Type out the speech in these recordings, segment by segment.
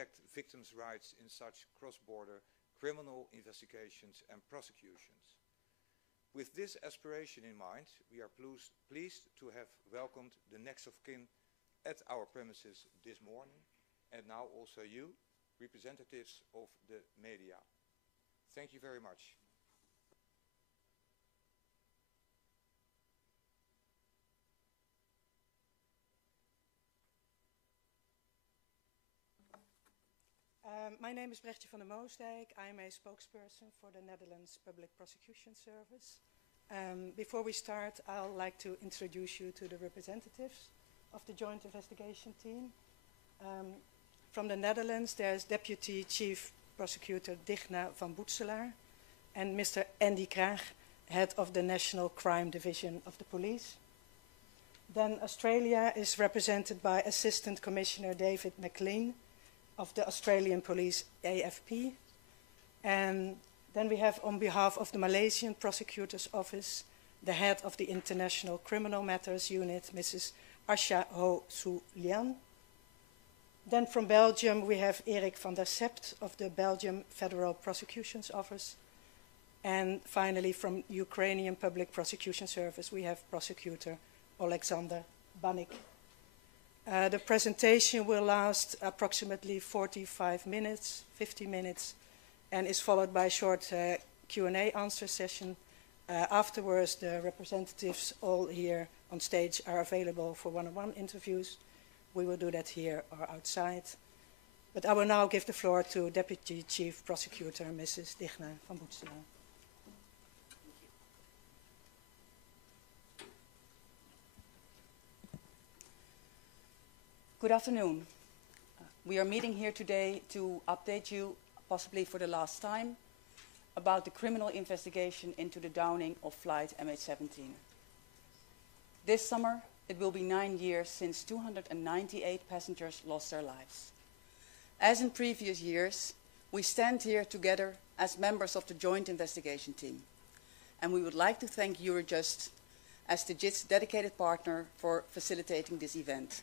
protect victims' rights in such cross-border criminal investigations and prosecutions. With this aspiration in mind, we are pleased to have welcomed the next of kin at our premises this morning, and now also you, representatives of the media. Thank you very much. My name is Brechtje van der Moosdijk. I'm a spokesperson for the Netherlands Public Prosecution Service. Before we start, I'd like to introduce you to the representatives of the Joint Investigation Team. From the Netherlands, there's Deputy Chief Prosecutor Digna van Boetselaar and Mr. Andy Kraag, Head of the National Crime Division of the Police. Then Australia is represented by Assistant Commissioner David McLean of the Australian Police AFP. And then we have, on behalf of the Malaysian Prosecutor's Office, the head of the International Criminal Matters Unit, Mrs. Asha Ho Su Lian. Then from Belgium, we have Erik van der Sept of the Belgium Federal Prosecution's Office. And finally, from Ukrainian Public Prosecution Service, we have Prosecutor Alexander Banik. The presentation will last approximately 45 minutes, 50 minutes, and is followed by a short Q&A answer session. Afterwards, the representatives all here on stage are available for one-on-one interviews. We will do that here or outside. But I will now give the floor to Deputy Chief Prosecutor, Mrs. Digna van Boetselaar. Good afternoon. We are meeting here today to update you, possibly for the last time, about the criminal investigation into the downing of flight MH17. This summer, it will be 9 years since 298 passengers lost their lives. As in previous years, we stand here together as members of the Joint Investigation Team, and we would like to thank Eurojust as the JIT's dedicated partner for facilitating this event.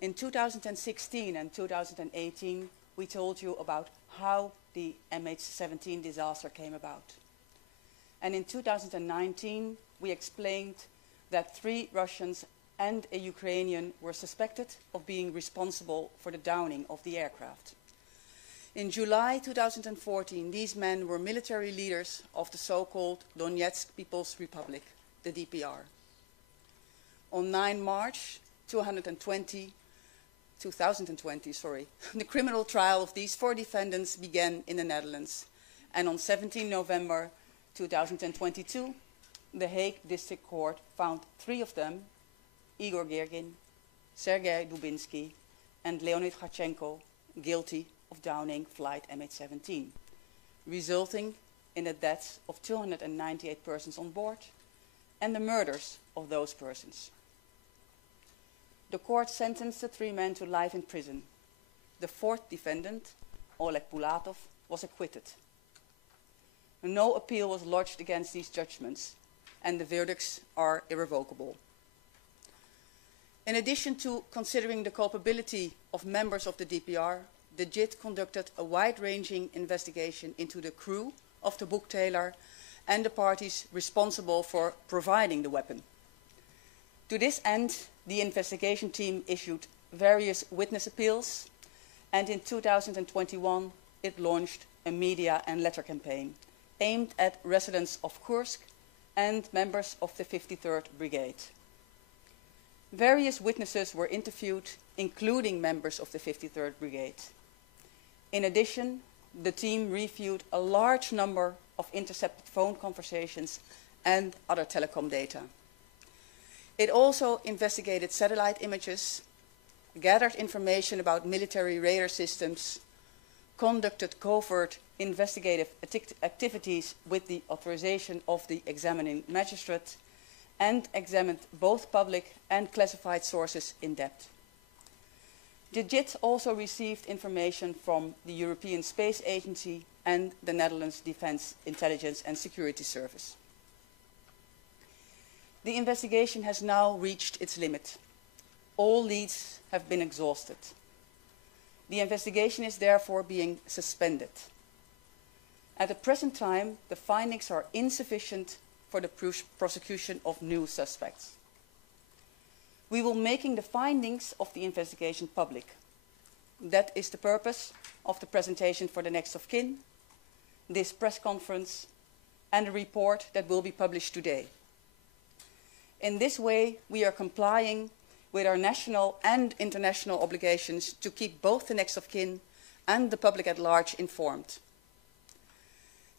In 2016 and 2018, we told you about how the MH17 disaster came about. And in 2019, we explained that 3 Russians and a Ukrainian were suspected of being responsible for the downing of the aircraft. In July 2014, these men were military leaders of the so-called Donetsk People's Republic, the DPR. On 9 March 2020, the criminal trial of these 4 defendants began in the Netherlands. And on 17 November 2022, the Hague District Court found 3 of them, Igor Girgin, Sergei Dubinsky, and Leonid Kharchenko, guilty of downing flight MH17, resulting in the deaths of 298 persons on board and the murders of those persons. The court sentenced the 3 men to life in prison. The 4th defendant, Oleh Pulatov, was acquitted. No appeal was lodged against these judgments, and the verdicts are irrevocable. In addition to considering the culpability of members of the DPR, the JIT conducted a wide-ranging investigation into the crew of the booktailer and the parties responsible for providing the weapon. To this end, the investigation team issued various witness appeals, and in 2021 it launched a media and letter campaign aimed at residents of Kursk and members of the 53rd Brigade. Various witnesses were interviewed, including members of the 53rd Brigade. In addition, the team reviewed a large number of intercepted phone conversations and other telecom data. It also investigated satellite images, gathered information about military radar systems, conducted covert investigative activities with the authorization of the examining magistrate, and examined both public and classified sources in depth. The JIT also received information from the European Space Agency and the Netherlands Defence Intelligence and Security Service. The investigation has now reached its limit. All leads have been exhausted. The investigation is therefore being suspended. At the present time, the findings are insufficient for the prosecution of new suspects. We will making the findings of the investigation public. That is the purpose of the presentation for the next of kin, this press conference, and a report that will be published today. In this way, we are complying with our national and international obligations to keep both the next of kin and the public at large informed.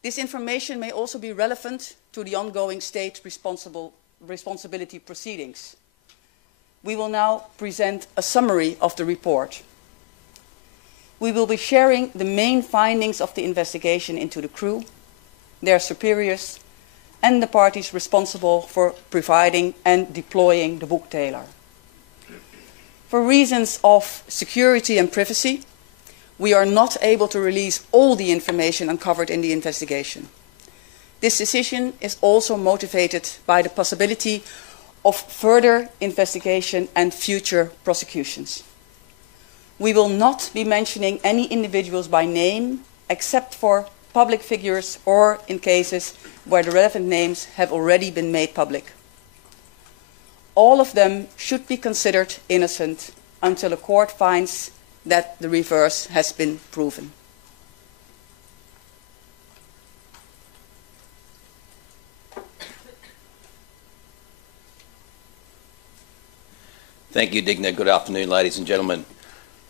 This information may also be relevant to the ongoing state responsibility proceedings. We will now present a summary of the report. We will be sharing the main findings of the investigation into the crew, their superiors, and the parties responsible for providing and deploying the book Taylor. For reasons of security and privacy, we are not able to release all the information uncovered in the investigation. This decision is also motivated by the possibility of further investigation and future prosecutions. We will not be mentioning any individuals by name except for public figures or in cases where the relevant names have already been made public. All of them should be considered innocent until a court finds that the reverse has been proven. Thank you, Digna. Good afternoon, ladies and gentlemen.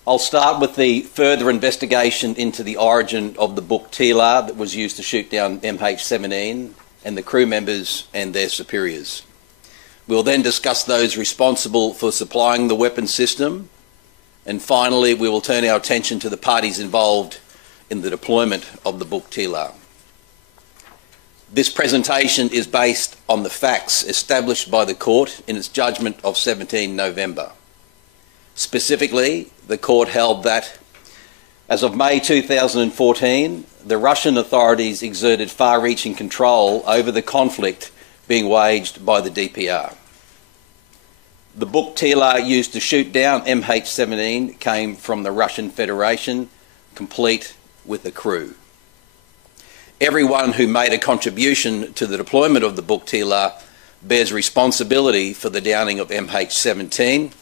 I'll start with the further investigation into the origin of the book Taylor that was used to shoot down MH17 and the crew members and their superiors. We'll then discuss those responsible for supplying the weapon system, and finally we will turn our attention to the parties involved in the deployment of the book Taylor. This presentation is based on the facts established by the court in its judgment of 17 November. Specifically, the court held that, as of May 2014, the Russian authorities exerted far-reaching control over the conflict being waged by the DPR. The book Taylor used to shoot down MH17 came from the Russian Federation, complete with a crew. Everyone who made a contribution to the deployment of the book Taylor bears responsibility for the downing of MH17.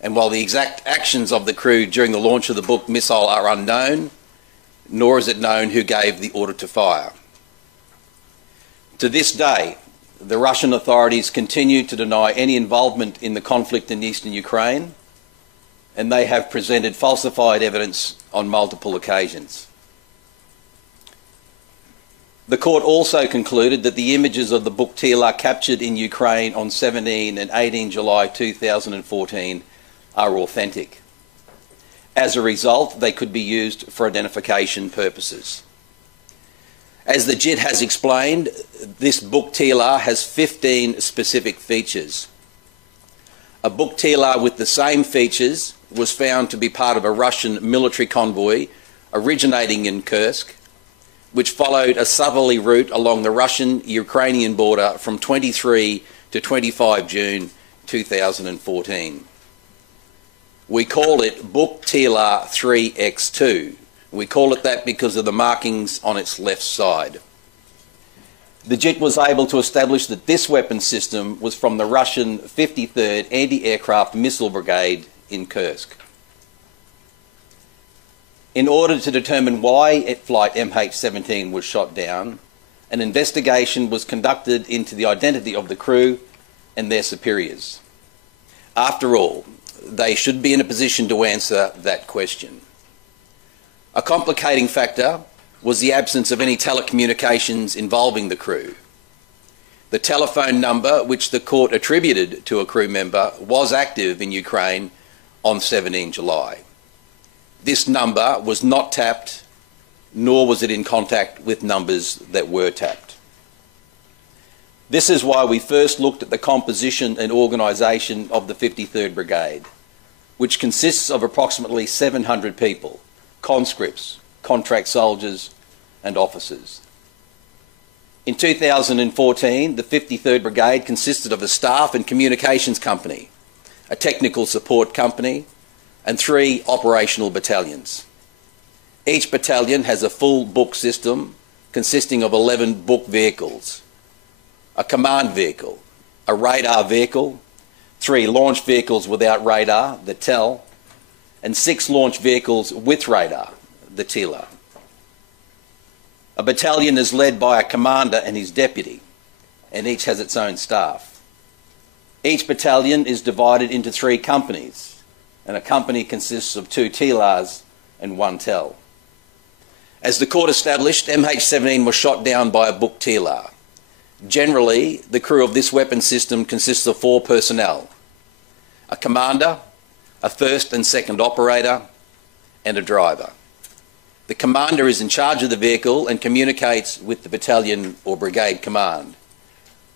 And while the exact actions of the crew during the launch of the book missile are unknown, nor is it known who gave the order to fire. To this day, the Russian authorities continue to deny any involvement in the conflict in eastern Ukraine, and they have presented falsified evidence on multiple occasions. The court also concluded that the images of the book Taylor captured in Ukraine on 17 and 18 July 2014 are authentic. As a result, they could be used for identification purposes. As the JIT has explained, this book Taylor has 15 specific features. A book Taylor with the same features was found to be part of a Russian military convoy originating in Kursk, which followed a southerly route along the Russian-Ukrainian border from 23 to 25 June 2014. We call it Book Taylor 3X2. We call it that because of the markings on its left side. The JIT was able to establish that this weapon system was from the Russian 53rd Anti-Aircraft Missile Brigade in Kursk. In order to determine why flight MH17 was shot down, an investigation was conducted into the identity of the crew and their superiors. After all, they should be in a position to answer that question. A complicating factor was the absence of any telecommunications involving the crew. The telephone number which the court attributed to a crew member was active in Ukraine on 17 July. This number was not tapped, nor was it in contact with numbers that were tapped. This is why we first looked at the composition and organisation of the 53rd Brigade, which consists of approximately 700 people, conscripts, contract soldiers and officers. In 2014, the 53rd Brigade consisted of a staff and communications company, a technical support company, and 3 operational battalions. Each battalion has a full book system consisting of 11 book vehicles, a command vehicle, a radar vehicle, 3 launch vehicles without radar, the TEL, and 6 launch vehicles with radar, the TILA. A battalion is led by a commander and his deputy, and each has its own staff. Each battalion is divided into 3 companies, and a company consists of 2 TILAs and 1 TEL. As the court established, MH17 was shot down by a book TILA. Generally, the crew of this weapon system consists of 4 personnel: a commander, a first and second operator, and a driver. The commander is in charge of the vehicle and communicates with the battalion or brigade command.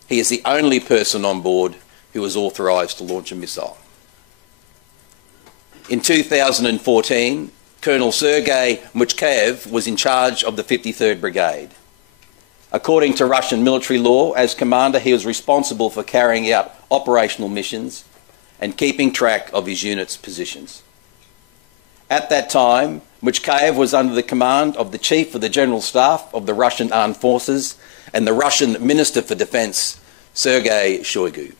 He is the only person on board who is authorised to launch a missile. In 2014, Colonel Sergei Muchkayev was in charge of the 53rd Brigade. According to Russian military law, as commander, he was responsible for carrying out operational missions and keeping track of his unit's positions. At that time, Muchkayev was under the command of the Chief of the General Staff of the Russian Armed Forces and the Russian Minister for Defence, Sergei Shoigu.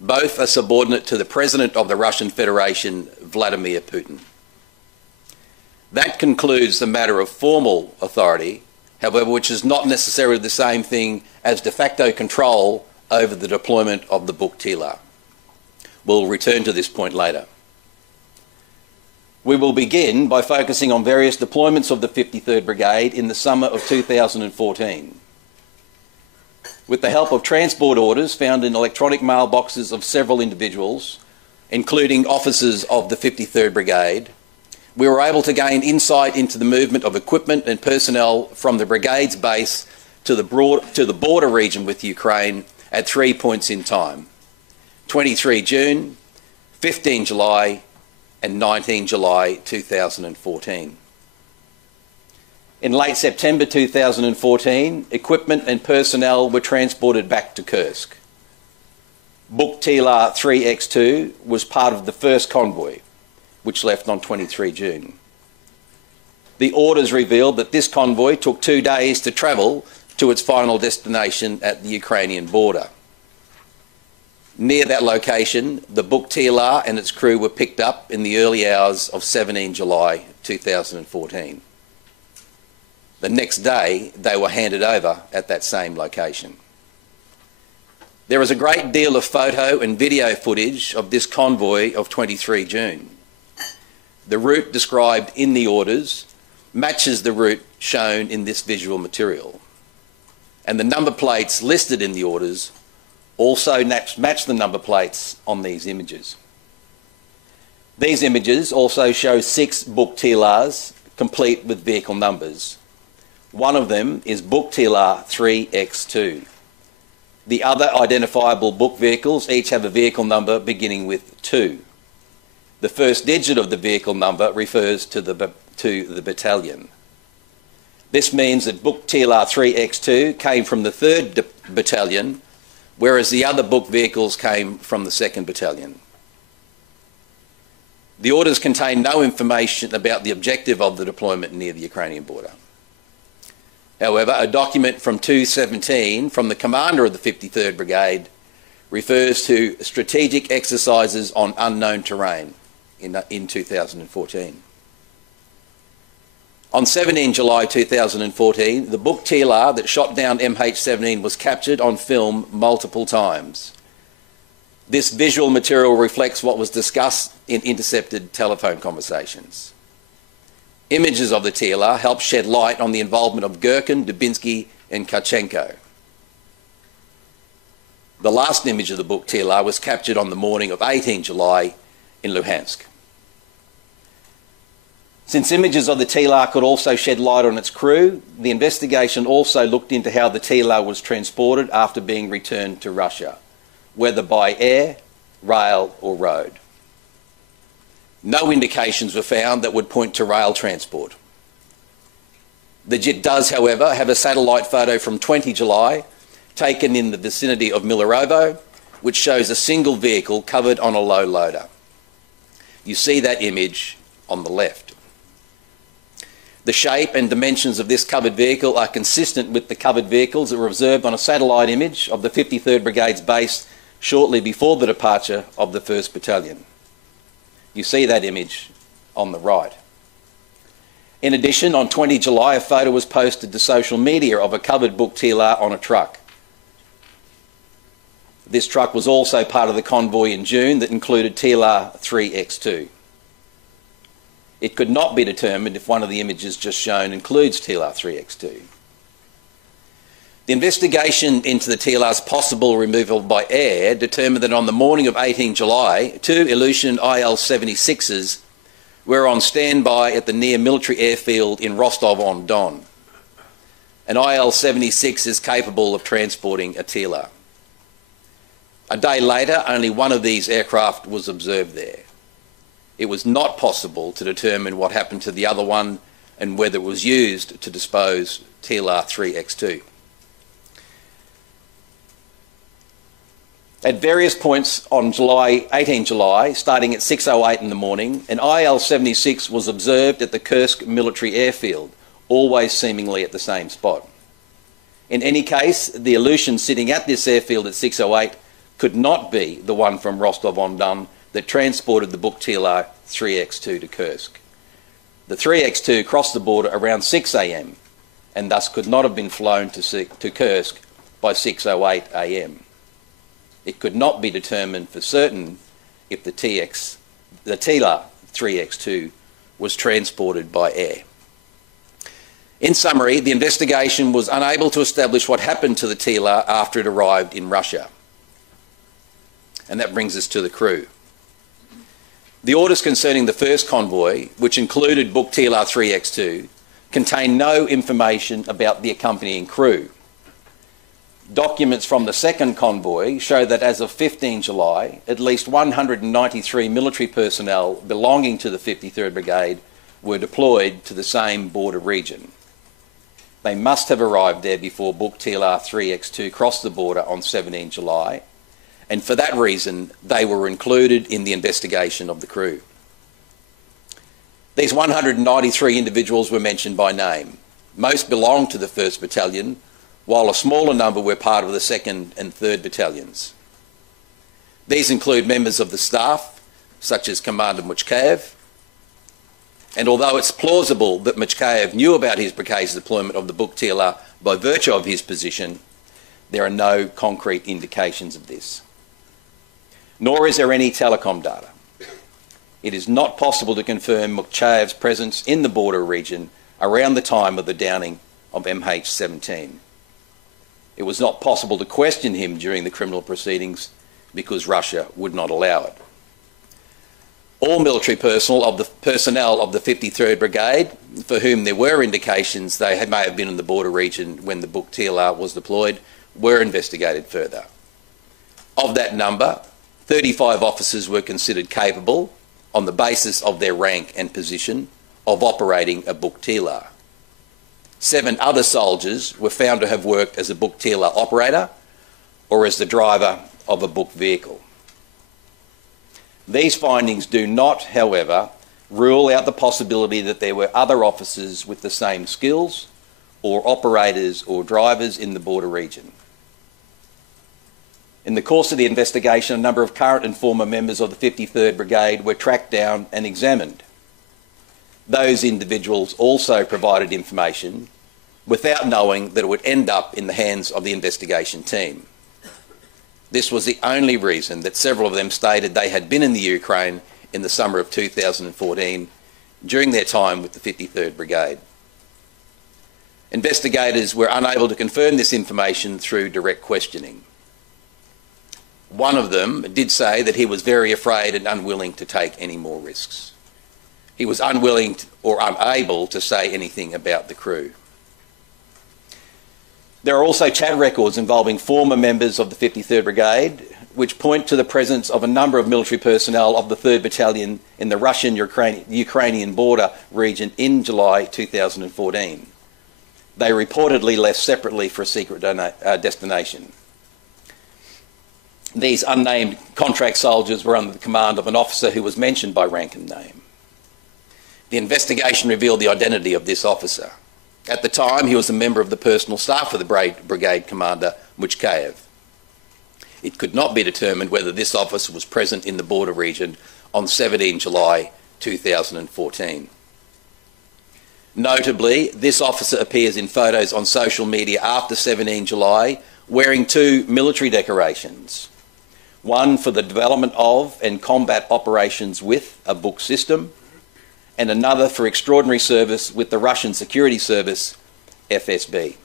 Both are subordinate to the President of the Russian Federation, Vladimir Putin. That concludes the matter of formal authority, however, which is not necessarily the same thing as de facto control over the deployment of the book TILA. We'll return to this point later. We will begin by focusing on various deployments of the 53rd Brigade in the summer of 2014. With the help of transport orders found in electronic mailboxes of several individuals, including officers of the 53rd Brigade, we were able to gain insight into the movement of equipment and personnel from the brigade's base to the border region with Ukraine at 3 points in time: 23 June, 15 July, and 19 July 2014. In late September 2014, equipment and personnel were transported back to Kursk. Book TILA 3X2 was part of the first convoy, which left on 23 June. The orders revealed that this convoy took 2 days to travel to its final destination at the Ukrainian border. Near that location, the book TILA and its crew were picked up in the early hours of 17 July 2014. The next day, they were handed over at that same location. There is a great deal of photo and video footage of this convoy of 23 June. The route described in the orders matches the route shown in this visual material, and the number plates listed in the orders also match the number plates on these images. These images also show 6 book TILAs complete with vehicle numbers. One of them is book TILA 3X2. The other identifiable book vehicles each have a vehicle number beginning with 2. The first digit of the vehicle number refers to the battalion. This means that book TILA 3X2 came from the 3rd Battalion, whereas the other book vehicles came from the 2nd Battalion. The orders contain no information about the objective of the deployment near the Ukrainian border. However, a document from 217 from the commander of the 53rd Brigade refers to strategic exercises on unknown terrain in 2014. On 17 July 2014, the book TILA that shot down MH17 was captured on film multiple times. This visual material reflects what was discussed in intercepted telephone conversations. Images of the TILA help shed light on the involvement of Gherkin, Dubinsky and Karchenko. The last image of the book TILA was captured on the morning of 18 July in Luhansk. Since images of the TILA could also shed light on its crew, the investigation also looked into how the TILA was transported after being returned to Russia, whether by air, rail or road. No indications were found that would point to rail transport. The JIT does, however, have a satellite photo from 20 July taken in the vicinity of Milerovo, which shows a single vehicle covered on a low loader. You see that image on the left. The shape and dimensions of this covered vehicle are consistent with the covered vehicles that were observed on a satellite image of the 53rd Brigade's base shortly before the departure of the 1st Battalion. You see that image on the right. In addition, on 20 July, a photo was posted to social media of a covered book TLR on a truck. This truck was also part of the convoy in June that included TLR 3X2. It could not be determined if one of the images just shown includes TLR 3X2. The investigation into the TLR's possible removal by air determined that on the morning of 18 July, 2 Ilyushin IL-76s were on standby at the near military airfield in Rostov-on-Don. An IL-76 is capable of transporting a TLR. A day later, only one of these aircraft was observed there. It was not possible to determine what happened to the other one and whether it was used to dispose TLR 3X2. At various points on 18 July, starting at 6:08 in the morning, an IL-76 was observed at the Kursk military airfield, always seemingly at the same spot. In any case, the Ilyushin sitting at this airfield at 6:08 could not be the one from Rostov-on-Don that transported the book TLR 3X2 to Kursk. The 3X2 crossed the border around 6 a.m. and thus could not have been flown to Kursk by 6:08 a.m. It could not be determined for certain if the TLR 3X2 was transported by air. In summary, the investigation was unable to establish what happened to the TLR after it arrived in Russia. And that brings us to the crew. The orders concerning the first convoy, which included book TLR 3X2, contained no information about the accompanying crew. Documents from the second convoy show that as of 15 July, at least 193 military personnel belonging to the 53rd Brigade were deployed to the same border region. They must have arrived there before book TLR 3X2 crossed the border on 17 July, and for that reason, they were included in the investigation of the crew. These 193 individuals were mentioned by name. Most belonged to the 1st Battalion, while a smaller number were part of the 2nd and 3rd Battalions. These include members of the staff, such as Commander Muchkayev, and although it's plausible that Muchkayev knew about his brigade's deployment of the book TLR by virtue of his position, there are no concrete indications of this. Nor is there any telecom data. It is not possible to confirm Muchkayev's presence in the border region around the time of the downing of MH17. It was not possible to question him during the criminal proceedings because Russia would not allow it. All military personnel of the 53rd Brigade, for whom there were indications they may have been in the border region when the book TLR was deployed, were investigated further. Of that number, 35 officers were considered capable, on the basis of their rank and position, of operating a book TLR. 7 other soldiers were found to have worked as a book TLR operator or as the driver of a book vehicle. These findings do not, however, rule out the possibility that there were other officers with the same skills or operators or drivers in the border region. In the course of the investigation, a number of current and former members of the 53rd Brigade were tracked down and examined. Those individuals also provided information without knowing that it would end up in the hands of the investigation team. This was the only reason that several of them stated they had been in the Ukraine in the summer of 2014 during their time with the 53rd Brigade. Investigators were unable to confirm this information through direct questioning. One of them did say that he was very afraid and unwilling to take any more risks. He was unwilling or unable to say anything about the crew. There are also chat records involving former members of the 53rd Brigade, which point to the presence of a number of military personnel of the 3rd Battalion in the Russian-Ukrainian border region in July 2014. They reportedly left separately for a secret destination. These unnamed contract soldiers were under the command of an officer who was mentioned by rank and name. The investigation revealed the identity of this officer. At the time, he was a member of the personal staff of the brigade commander, Muchkayev. It could not be determined whether this officer was present in the border region on 17 July 2014. Notably, this officer appears in photos on social media after 17 July wearing two military decorations, one for the development of and combat operations with a book system, and another for extraordinary service with the Russian security service, FSB.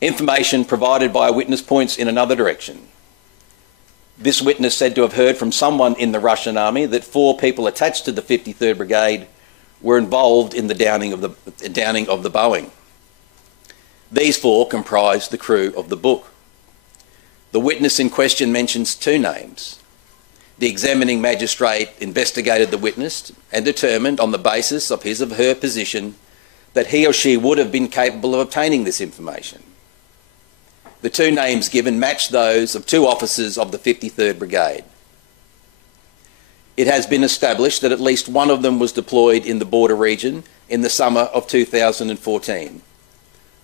Information provided by a witness points in another direction. This witness said to have heard from someone in the Russian army that 4 people attached to the 53rd Brigade were involved in the downing of the Boeing. These 4 comprised the crew of the book. The witness in question mentions 2 names. The examining magistrate investigated the witness and determined on the basis of his or her position that he or she would have been capable of obtaining this information. The 2 names given match those of 2 officers of the 53rd Brigade. It has been established that at least one of them was deployed in the border region in the summer of 2014.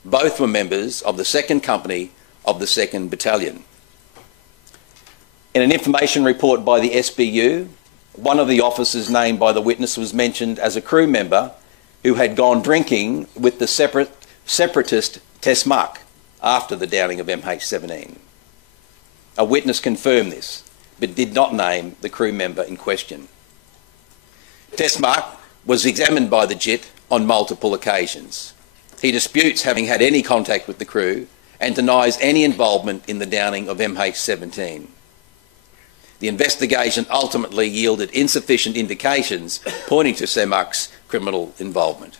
Both were members of the 2nd Company of the 2nd Battalion. In an information report by the SBU, one of the officers named by the witness was mentioned as a crew member who had gone drinking with the separatist Tesmak after the downing of MH17. A witness confirmed this, but did not name the crew member in question. Tesmak was examined by the JIT on multiple occasions. He disputes having had any contact with the crew and denies any involvement in the downing of MH17. The investigation ultimately yielded insufficient indications pointing to Semak's criminal involvement.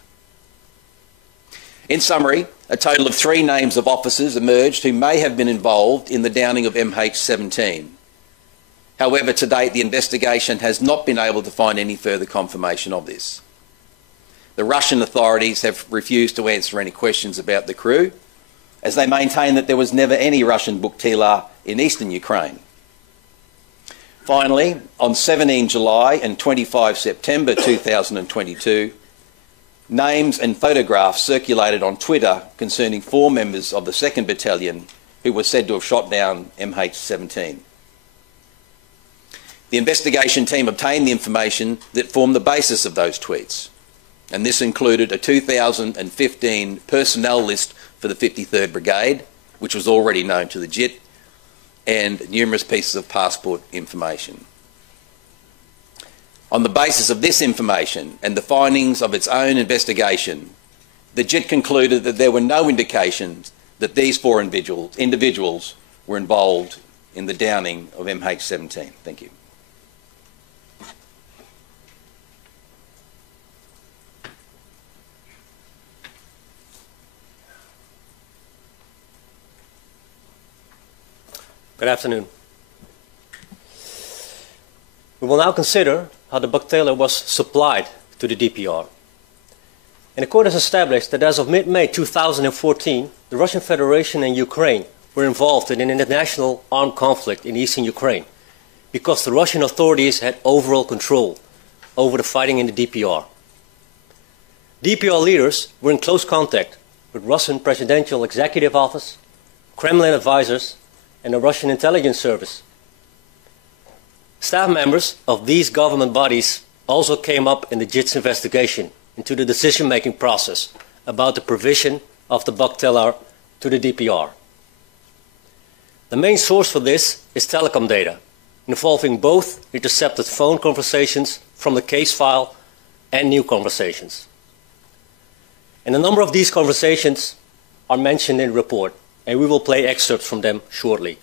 In summary, a total of 3 names of officers emerged who may have been involved in the downing of MH17. However, to date, the investigation has not been able to find any further confirmation of this. The Russian authorities have refused to answer any questions about the crew, as they maintain that there was never any Russian Buktila in eastern Ukraine. Finally, on 17 July and 25 September 2022, names and photographs circulated on Twitter concerning 4 members of the 2nd Battalion who were said to have shot down MH17. The investigation team obtained the information that formed the basis of those tweets, and this included a 2015 personnel list for the 53rd Brigade, which was already known to the JIT, and numerous pieces of passport information. On the basis of this information and the findings of its own investigation, the JIT concluded that there were no indications that these 4 individuals were involved in the downing of MH17. Thank you. Good afternoon. We will now consider how the Buktela was supplied to the DPR. And the court has established that as of mid-May 2014, the Russian Federation and Ukraine were involved in an international armed conflict in eastern Ukraine because the Russian authorities had overall control over the fighting in the DPR. DPR leaders were in close contact with Russian Presidential Executive Office, Kremlin advisors, and the Russian intelligence service. Staff members of these government bodies also came up in the JIT's investigation into the decision-making process about the provision of the Buktela to the DPR. The main source for this is telecom data, involving both intercepted phone conversations from the case file and new conversations. And a number of these conversations are mentioned in the report, and we will play excerpts from them shortly.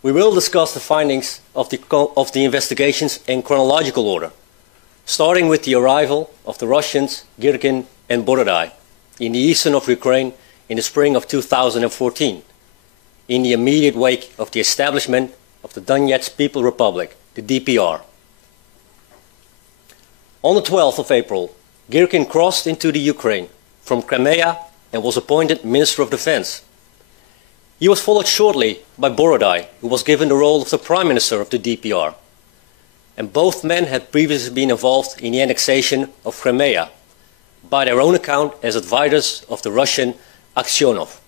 We will discuss the findings of the investigations in chronological order, starting with the arrival of the Russians, Girkin and Borodai, in the eastern of Ukraine in the spring of 2014, in the immediate wake of the establishment of the Donetsk People Republic, the DPR. On the 12th of April, Girkin crossed into the Ukraine from Crimea and was appointed Minister of Defense. He was followed shortly by Borodai, who was given the role of the Prime Minister of the DPR. And both men had previously been involved in the annexation of Crimea, by their own account as advisors of the Russian Aksionov,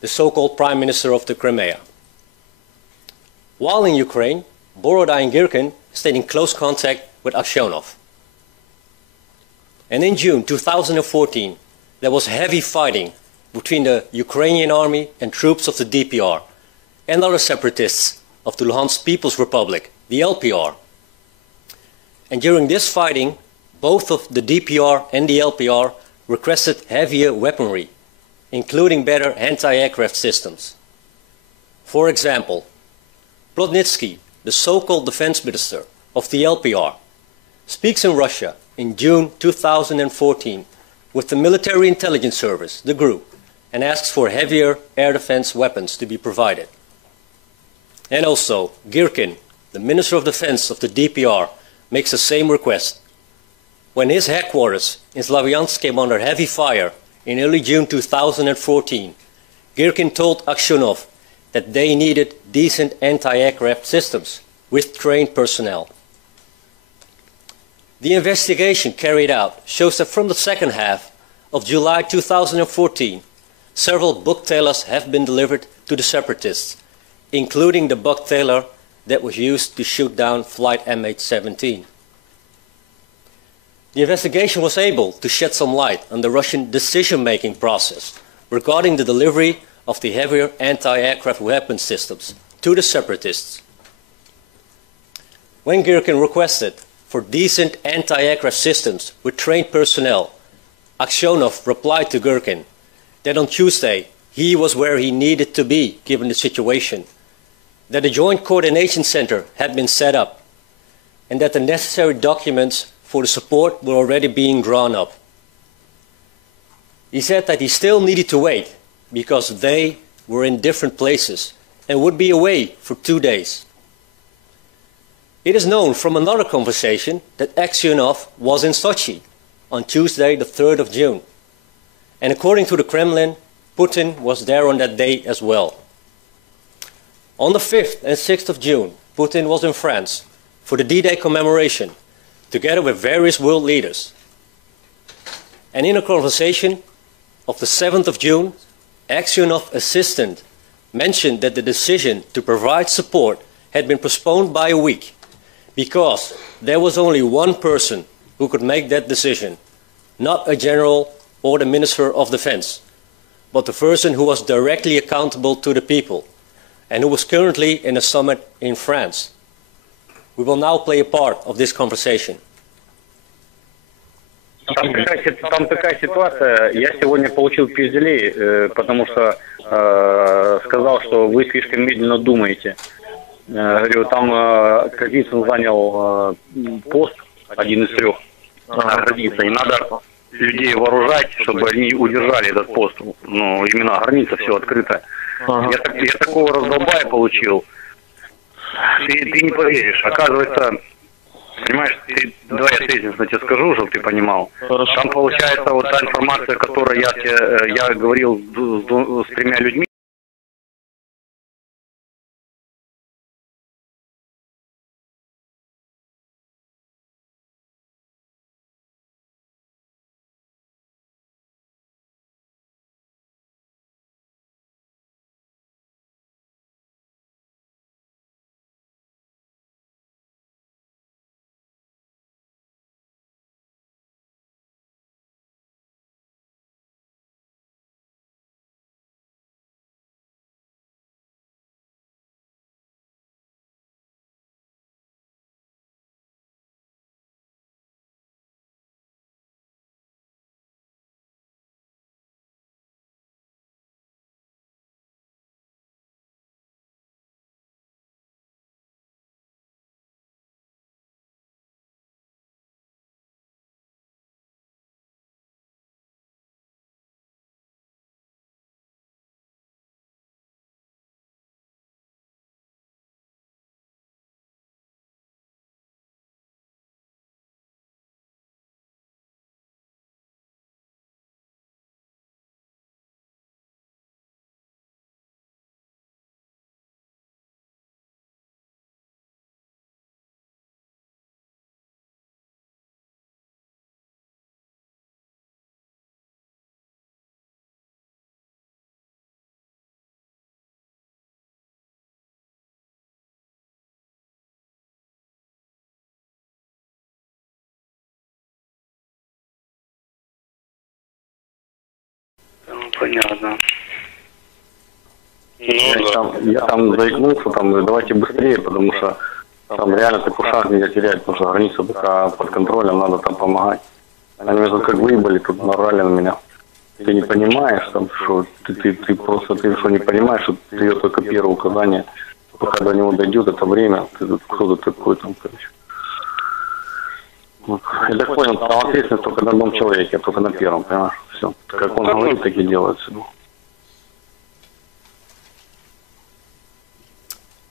the so-called Prime Minister of the Crimea. While in Ukraine, Borodai and Girkin stayed in close contact with Aksionov. And in June 2014, there was heavy fighting between the Ukrainian army and troops of the DPR and other separatists of the Luhansk People's Republic, the LPR. And during this fighting, both of the DPR and the LPR requested heavier weaponry, including better anti-aircraft systems. For example, Plotnitsky, the so-called defense minister of the LPR, speaks in Russia in June 2014 with the Military Intelligence Service, the GRU, and asks for heavier air defense weapons to be provided. And also, Girkin, the Minister of Defense of the DPR, makes the same request. When his headquarters in Slavyansk came under heavy fire in early June 2014, Girkin told Aksionov that they needed decent anti-aircraft systems with trained personnel. The investigation carried out shows that from the second half of July 2014, several Buktailers have been delivered to the separatists, including the Buktailer that was used to shoot down flight MH17. The investigation was able to shed some light on the Russian decision-making process regarding the delivery of the heavier anti-aircraft weapon systems to the separatists. When Girkin requested for decent anti-aircraft systems with trained personnel, Aksionov replied to Girkin that on Tuesday he was where he needed to be given the situation, that a joint coordination center had been set up, and that the necessary documents for the support were already being drawn up. He said that he still needed to wait because they were in different places and would be away for 2 days. It is known from another conversation that Aksionov was in Sochi on Tuesday, the 3rd of June. And according to the Kremlin, Putin was there on that day as well. On the 5th and 6th of June, Putin was in France for the D-Day commemoration, together with various world leaders. And in a conversation of the 7th of June, Aksionov's assistant mentioned that the decision to provide support had been postponed by a week because there was only one person who could make that decision, not a general or the Minister of Defense, but the person who was directly accountable to the people and who was currently in a summit in France. We will now play a part of this conversation. Там такая ситуация. Я сегодня получил пизделей, потому что сказал, что вы слишком медленно думаете. Говорю, там Казицын занял пост, один из 3 граница, и надо людей вооружать, чтобы они удержали этот пост. Ну, именно граница все открыта. Я такого раздолбая получил. Ты не поверишь. Оказывается, понимаешь, давай я тезисно тебе скажу, чтобы ты понимал. Там получается вот та информация, которую я говорил с 3 людьми, Понятно. Я там заикнулся, там, давайте быстрее, потому что там реально такой шанс нельзя терять, потому что граница пока под контролем, надо там помогать. Они меня тут как выебали, тут нарали на меня. Ты не понимаешь, там, что ты просто, ты что не понимаешь, что ты ее только первое указание, пока до него дойдет это время, ты тут кто-то такой там, короче. Вот. Я так понял, там ответственность только на одном человеке, а только на первом, понимаешь? Все. Как он говорит, так и делается.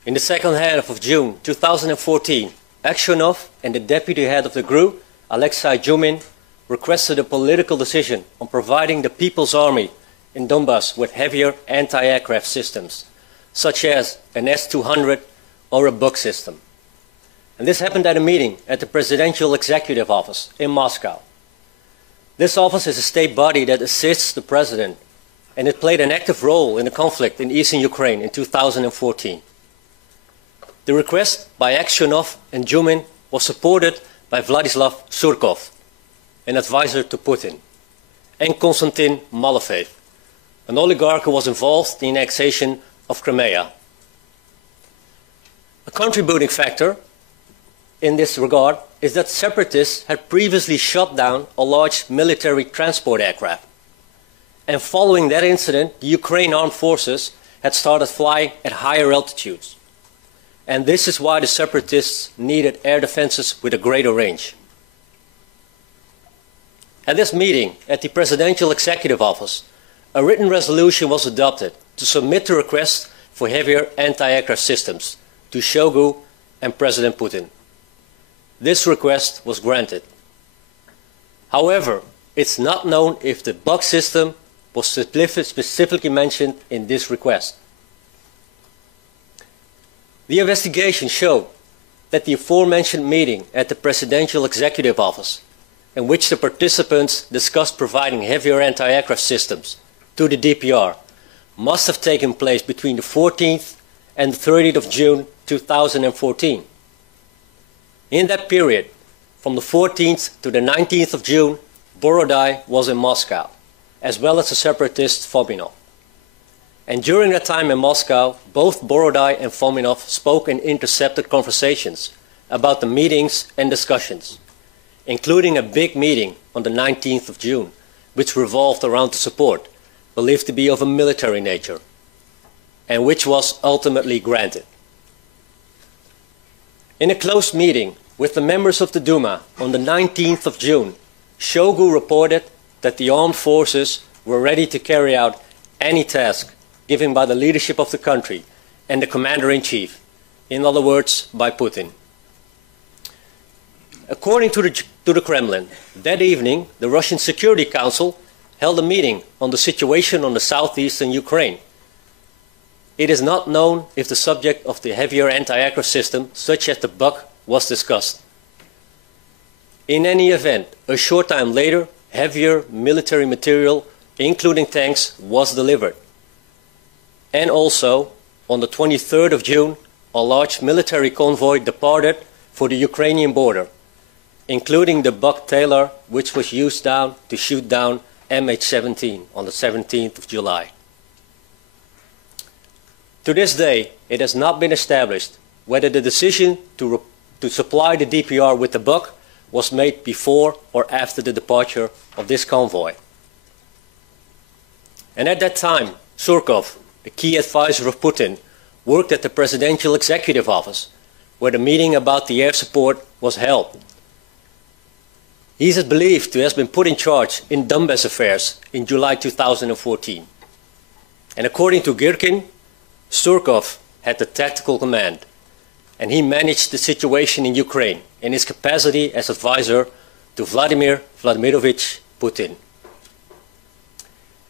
In the second half of June 2014, Aksionov and the deputy head of the GRU, Alexei Jumin, requested a political decision on providing the People's Army in Donbass with heavier anti-aircraft systems, such as an S-200 or a Buk system. And this happened at a meeting at the Presidential Executive Office in Moscow. This office is a state body that assists the president, and it played an active role in the conflict in eastern Ukraine in 2014. The request by Aksionov and Jumin was supported by Vladislav Surkov, an advisor to Putin, and Konstantin Malofev, an oligarch who was involved in the annexation of Crimea. A contributing factor in this regard is that separatists had previously shot down a large military transport aircraft. And following that incident, the Ukraine armed forces had started flying at higher altitudes. And this is why the separatists needed air defenses with a greater range. At this meeting at the Presidential Executive Office, a written resolution was adopted to submit the request for heavier anti-aircraft systems to Shoigu and President Putin. This request was granted. However, it's not known if the Buk system was specifically mentioned in this request. The investigation showed that the aforementioned meeting at the Presidential Executive Office, in which the participants discussed providing heavier anti-aircraft systems to the DPR, must have taken place between the 14th and the 30th of June 2014. In that period, from the 14th to the 19th of June, Borodai was in Moscow, as well as the separatist Fominov. And during that time in Moscow, both Borodai and Fominov spoke in intercepted conversations about the meetings and discussions, including a big meeting on the 19th of June, which revolved around the support, believed to be of a military nature, and which was ultimately granted. In a closed meeting with the members of the Duma on the 19th of June, Shoigu reported that the armed forces were ready to carry out any task given by the leadership of the country and the commander-in-chief, in other words, by Putin. According to the Kremlin, that evening, the Russian Security Council held a meeting on the situation on the southeastern Ukraine. It is not known if the subject of the heavier anti-aircraft system, such as the Buk, was discussed. In any event, a short time later, heavier military material, including tanks, was delivered. And also, on the 23rd of June, a large military convoy departed for the Ukrainian border, including the Buk Taylor, which was used to shoot down MH17 on the 17th of July. To this day, it has not been established whether the decision to supply the DPR with the Buk was made before or after the departure of this convoy. And at that time, Surkov, the key advisor of Putin, worked at the Presidential Executive Office, where the meeting about the air support was held. He is believed to have been put in charge in Donbass affairs in July 2014. And according to Girkin, Surkov had the tactical command, and he managed the situation in Ukraine in his capacity as advisor to Vladimir Vladimirovich Putin.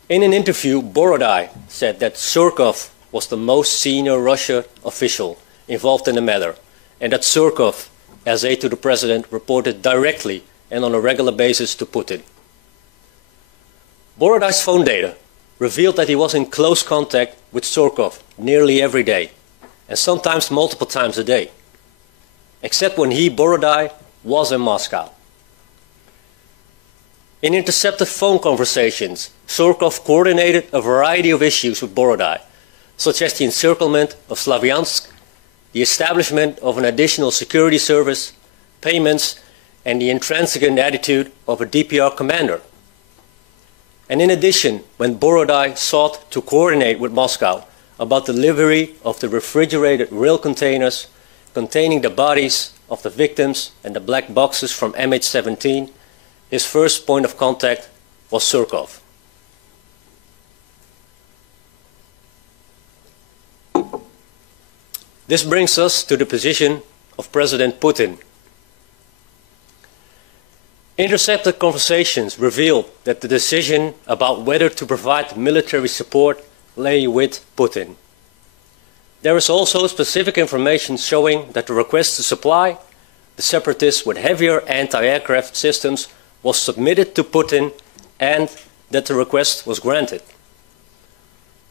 In an interview, Borodai said that Surkov was the most senior Russian official involved in the matter, and that Surkov, as aide to the president, reported directly and on a regular basis to Putin. Borodai's phone data revealed that he was in close contact with Surkov nearly every day, and sometimes multiple times a day, except when he, Borodai, was in Moscow. In intercepted phone conversations Surkov coordinated a variety of issues with Borodai, such as the encirclement of Slavyansk, the establishment of an additional security service, payments, and the intransigent attitude of a DPR commander. And in addition, when Borodai sought to coordinate with Moscow about the delivery of the refrigerated rail containers containing the bodies of the victims and the black boxes from MH17, his first point of contact was Surkov. This brings us to the position of President Putin. Intercepted conversations revealed that the decision about whether to provide military support lay with Putin. There is also specific information showing that the request to supply the separatists with heavier anti-aircraft systems was submitted to Putin and that the request was granted.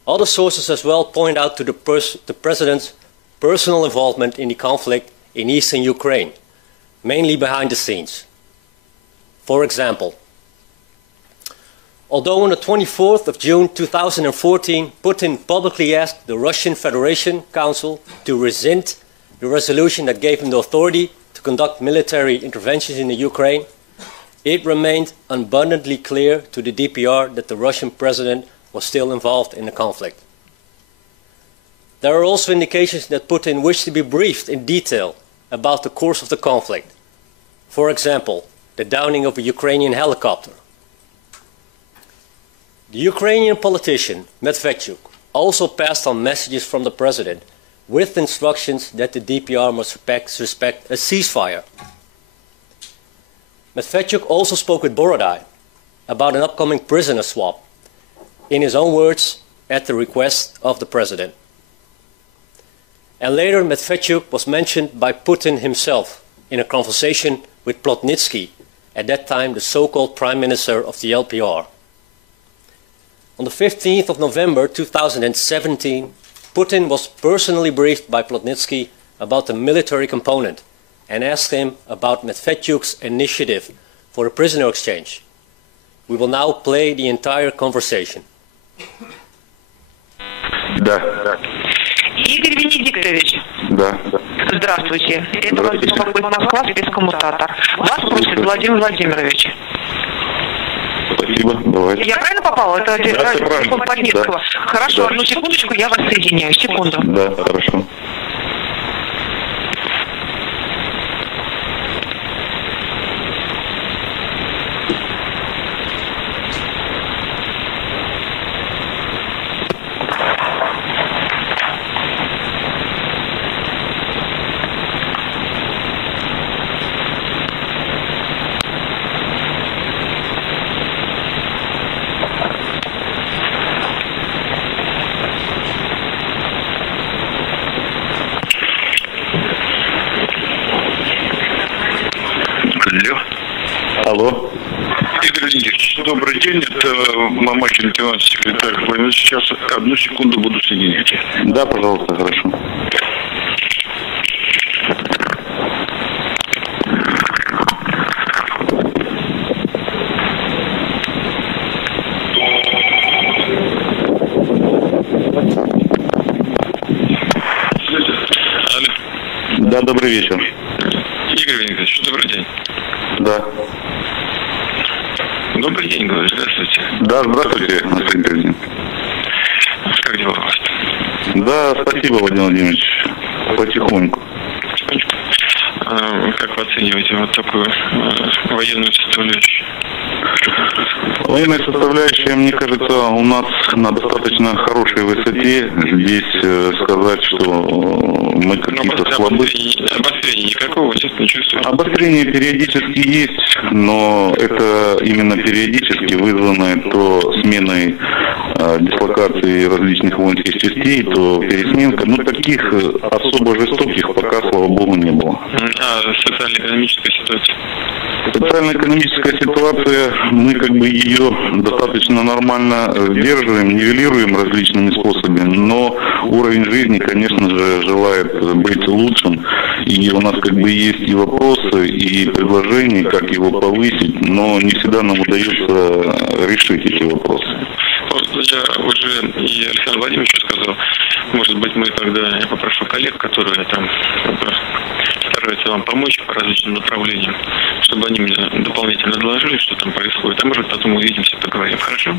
Other sources as well point out to the president's personal involvement in the conflict in eastern Ukraine, mainly behind the scenes. For example, although on the 24th of June 2014, Putin publicly asked the Russian Federation Council to rescind the resolution that gave him the authority to conduct military interventions in the Ukraine, it remained abundantly clear to the DPR that the Russian president was still involved in the conflict. There are also indications that Putin wished to be briefed in detail about the course of the conflict. For example, the downing of a Ukrainian helicopter. The Ukrainian politician, Medvedchuk, also passed on messages from the president with instructions that the DPR must respect a ceasefire. Medvedchuk also spoke with Borodai about an upcoming prisoner swap, in his own words, at the request of the president. And later Medvedchuk was mentioned by Putin himself in a conversation with Plotnitsky, at that time the so-called Prime Minister of the LPR. On the 15th of November 2017, Putin was personally briefed by Plotnitsky about the military component and asked him about Medvedchuk's initiative for a prisoner exchange. We will now play the entire conversation. Да. Игорь Венедиктович. Да. Здравствуйте. Это вас беспокоит Москва, спецкоммутатор. Вас просит Владимир Владимирович. Спасибо, давайте. Я правильно попала? Это телефон Поднецкого. Да. Хорошо, Да. одну секундочку, я вас соединяю. Секунду. Да, хорошо. Алло. Игорь Леонидович, добрый день. Это Мамакин, секретарь. Сейчас одну секунду буду соединять. Да, пожалуйста, хорошо. Алло. Да, добрый вечер. Игорь Леонидович, добрый день. Да. Добрый день, говорю. Здравствуйте. Да, здравствуйте, господин президент. Как дела у вас? Да, спасибо, Владимир Владимирович. Потихоньку. Потихонечку. Как вы оцениваете вот такую военную составляющую? Военная составляющая, мне кажется, у нас на достаточно хорошей высоте. Здесь сказать, что мы какие-то слабы. Обострения никакого, естественно, не чувствуете? Обострение периодически есть, но это именно периодически вызванное то сменой дислокации различных воинских частей, то пересменка, ну, таких особо жестоких пока, слава богу, не было. А социально-экономическая ситуация? Социально-экономическая ситуация, мы как бы ее достаточно нормально сдерживаем, нивелируем различными способами, но уровень жизни, конечно же, желает быть лучшим, и у нас как бы есть и вопросы, и предложения, как его повысить, но не всегда нам удается решить эти вопросы. Я уже и Александр Владимирович сказал, может быть, мы тогда, я попрошу коллег, которые там стараются вам помочь по различным направлениям, чтобы они мне дополнительно доложили, что там происходит, а может потом увидимся, поговорим, хорошо?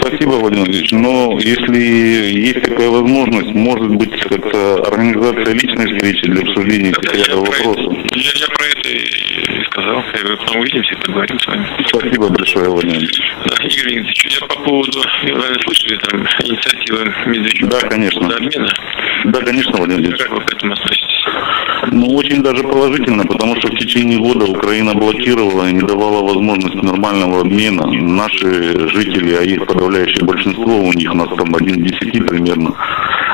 Спасибо, Владимир Ильич, но если есть такая возможность, может быть, это организация личной встречи для обсуждения этих вопросов. Я про это и сказал, я говорю, потом увидимся и поговорим с вами. Спасибо большое, Владимир Ильич. Да, Игорь Викторович, я по поводу, вы слышали, там, инициативы Медведчука? Да, конечно. До обмена? Да, конечно, Владимир Ильич. Как вы к этому относитесь? Ну, очень даже положительно, потому что в течение года Украина блокировала и не давала возможности нормального обмена. Наши жители, а их подавляющее большинство, у них, у нас там 1 к 10 примерно,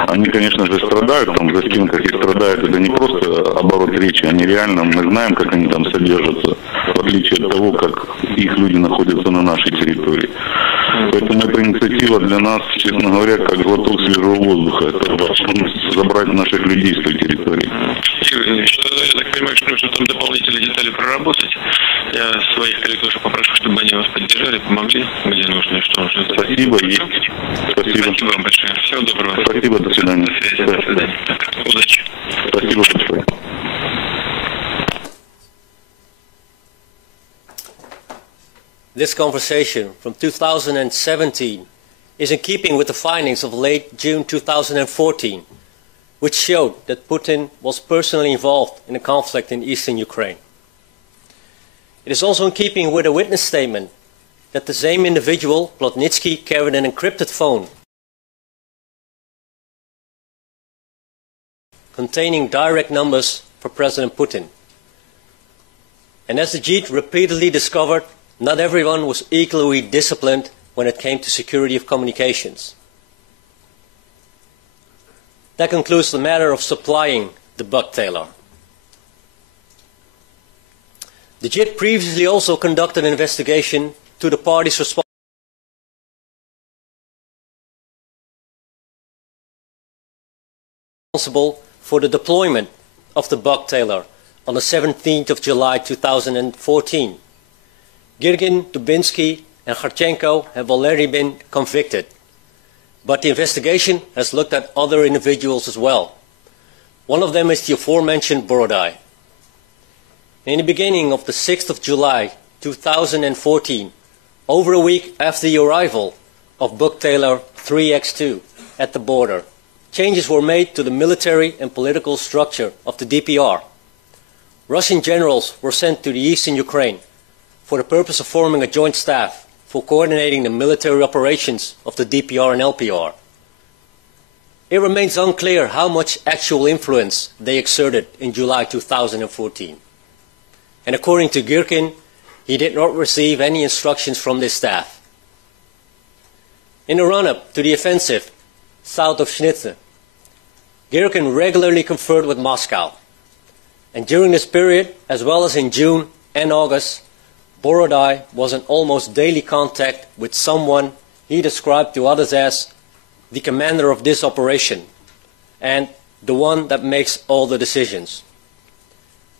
они, конечно же, страдают, там за стенках и страдают. Это не просто оборот речи, они реально, мы знаем, как они там содержатся, в отличие от того, как их люди находятся на нашей территории. Поэтому эта инициатива для нас, честно говоря, как глоток свежего воздуха. Это возможность забрать наших людей с той территории. Я так понимаю, что нужно там дополнительные детали проработать. Я своих коллег тоже попрошу, чтобы они вас поддержали, помогли, где нужно и что нужно. Спасибо, есть. Спасибо. Спасибо вам большое. Всего доброго. Спасибо, до свидания. До связи, до свидания. Так, удачи. Спасибо большое. This conversation from 2017 is in keeping with the findings of late June 2014, which showed that Putin was personally involved in the conflict in eastern Ukraine. It is also in keeping with a witness statement that the same individual, Plotnitsky, carried an encrypted phone containing direct numbers for President Putin. And as the JIT repeatedly discovered, not everyone was equally disciplined when it came to security of communications. That concludes the matter of supplying the bucktailor. The JIT previously also conducted an investigation to the parties responsible for the deployment of the bucktailor on the 17th of July 2014. Girgin, Dubinsky, and Kharchenko have already been convicted, but the investigation has looked at other individuals as well. One of them is the aforementioned Borodai. In the beginning of the 6th of July 2014, over a week after the arrival of bucktailor 3X2 at the border, changes were made to the military and political structure of the DPR. Russian generals were sent to the eastern Ukraine for the purpose of forming a joint staff for coordinating the military operations of the DPR and LPR. It remains unclear how much actual influence they exerted in July 2014. And according to Girkin, he did not receive any instructions from this staff. In the run-up to the offensive south of Schnitze, Girkin regularly conferred with Moscow. And during this period, as well as in June and August, Borodai was in almost daily contact with someone he described to others as the commander of this operation and the one that makes all the decisions.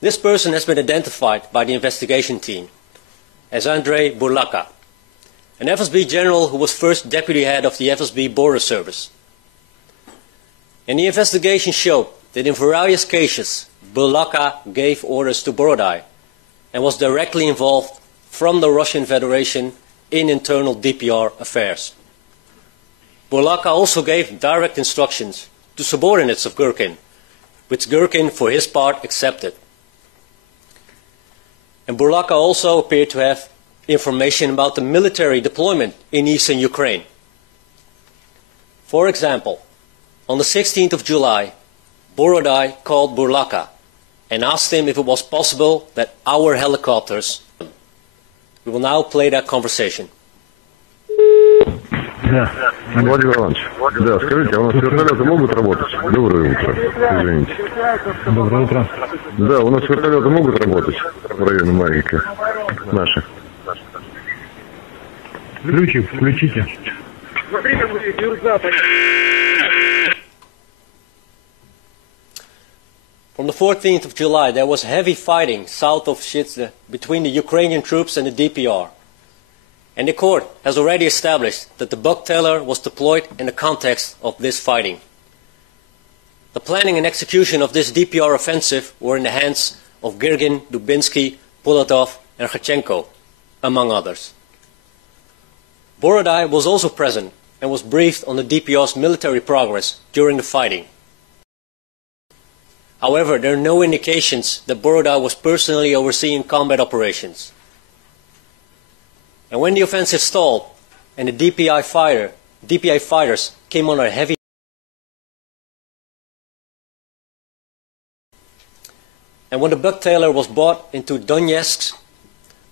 This person has been identified by the investigation team as Andrei Burlaka, an FSB general who was first deputy head of the FSB border service. And the investigation showed that in various cases, Burlaka gave orders to Borodai and was directly involved from the Russian Federation in internal DPR affairs. Burlaka also gave direct instructions to subordinates of Girkin, which Girkin, for his part, accepted. And Burlaka also appeared to have information about the military deployment in eastern Ukraine. For example, on the 16th of July, Borodai called Burlaka and asked him if it was possible that our helicopters. We will now play that conversation. Да. Владимир Иванович, да, скажите, а у нас вертолеты могут работать? Доброе утро, извините. Доброе утро. Да, у нас вертолеты могут работать в районе Марьинки, наши. Ключик включите. From the 14th of July, there was heavy fighting south of Shitze between the Ukrainian troops and the DPR. And the court has already established that the buck teller was deployed in the context of this fighting. The planning and execution of this DPR offensive were in the hands of Girgin, Dubinsky, Pulatov, and Khachenko, among others. Borodai was also present and was briefed on the DPR's military progress during the fighting. However, there are no indications that Borodai was personally overseeing combat operations. And when the offensive stalled and the DPI fighters came under heavy and when the buck tailor was brought into Donetsk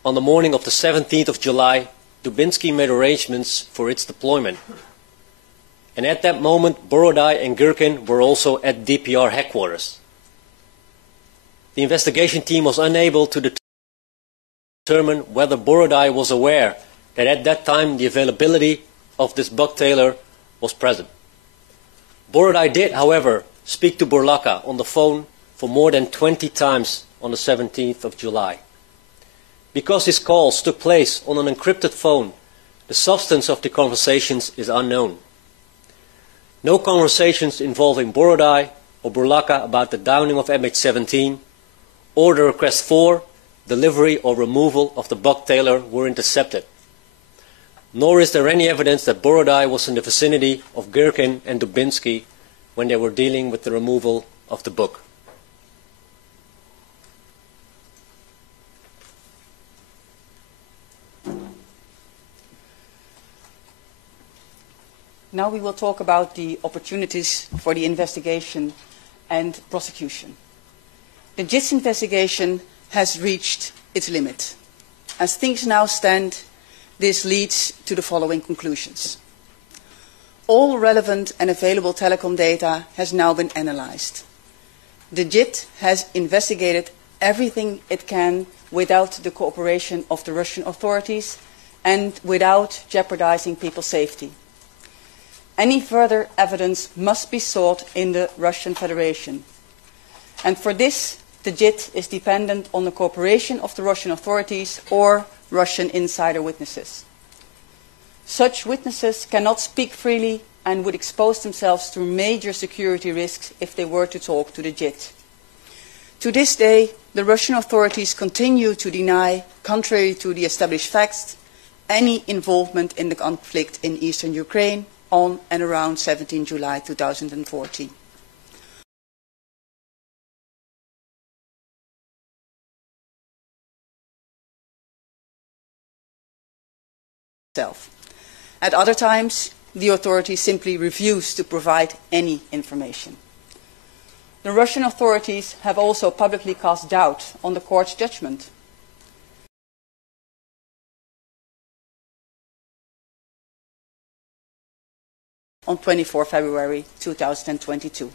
on the morning of the 17th of July, Dubinsky made arrangements for its deployment. And at that moment, Borodai and Gherkin were also at DPR headquarters. The investigation team was unable to determine whether Borodai was aware that at that time the availability of this buck tailor was present. Borodai did, however, speak to Borlaka on the phone for more than 20 times on the 17th of July. Because his calls took place on an encrypted phone, the substance of the conversations is unknown. No conversations involving Borodai or Borlaka about the downing of MH17 or the request for, delivery or removal of the buck tailor were intercepted. Nor is there any evidence that Borodai was in the vicinity of Gherkin and Dubinsky when they were dealing with the removal of the book. Now we will talk about the opportunities for the investigation and prosecution. The JIT investigation has reached its limit. As things now stand, this leads to the following conclusions. All relevant and available telecom data has now been analyzed. The JIT has investigated everything it can without the cooperation of the Russian authorities and without jeopardizing people's safety. Any further evidence must be sought in the Russian Federation. And for this, the JIT is dependent on the cooperation of the Russian authorities or Russian insider witnesses. Such witnesses cannot speak freely and would expose themselves to major security risks if they were to talk to the JIT. To this day, the Russian authorities continue to deny, contrary to the established facts, any involvement in the conflict in eastern Ukraine on and around 17 July 2014. At other times, the authorities simply refuse to provide any information. The Russian authorities have also publicly cast doubt on the court's judgment. On 24 February 2022.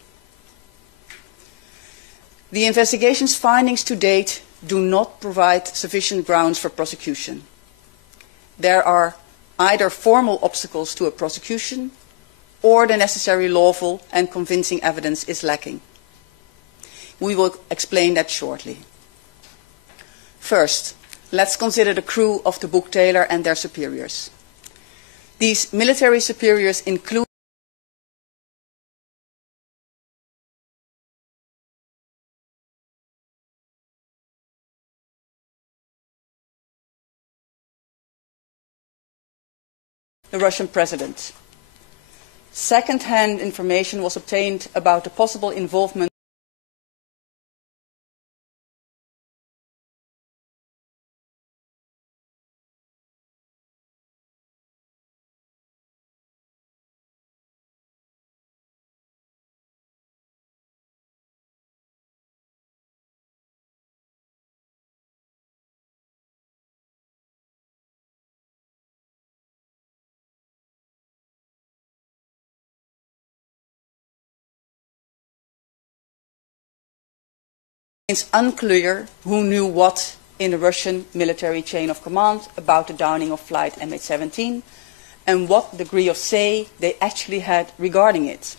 The investigation's findings to date do not provide sufficient grounds for prosecution. There are either formal obstacles to a prosecution or the necessary lawful and convincing evidence is lacking. We will explain that shortly. First, let's consider the crew of the book tailor and their superiors. These military superiors include the Russian president. Second-hand information was obtained about the possible involvement It's unclear who knew what in the Russian military chain of command about the downing of flight MH17 and what degree of say they actually had regarding it.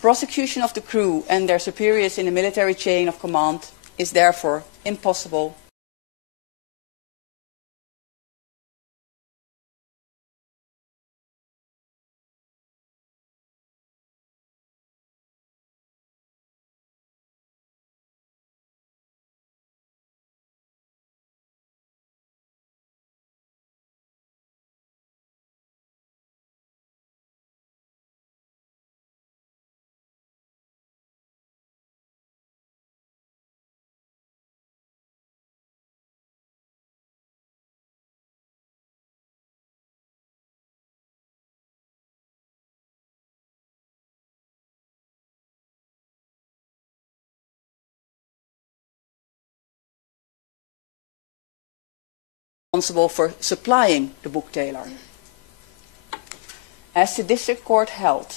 Prosecution of the crew and their superiors in the military chain of command is therefore impossible. Responsible for supplying the book-tailor. As the district court held,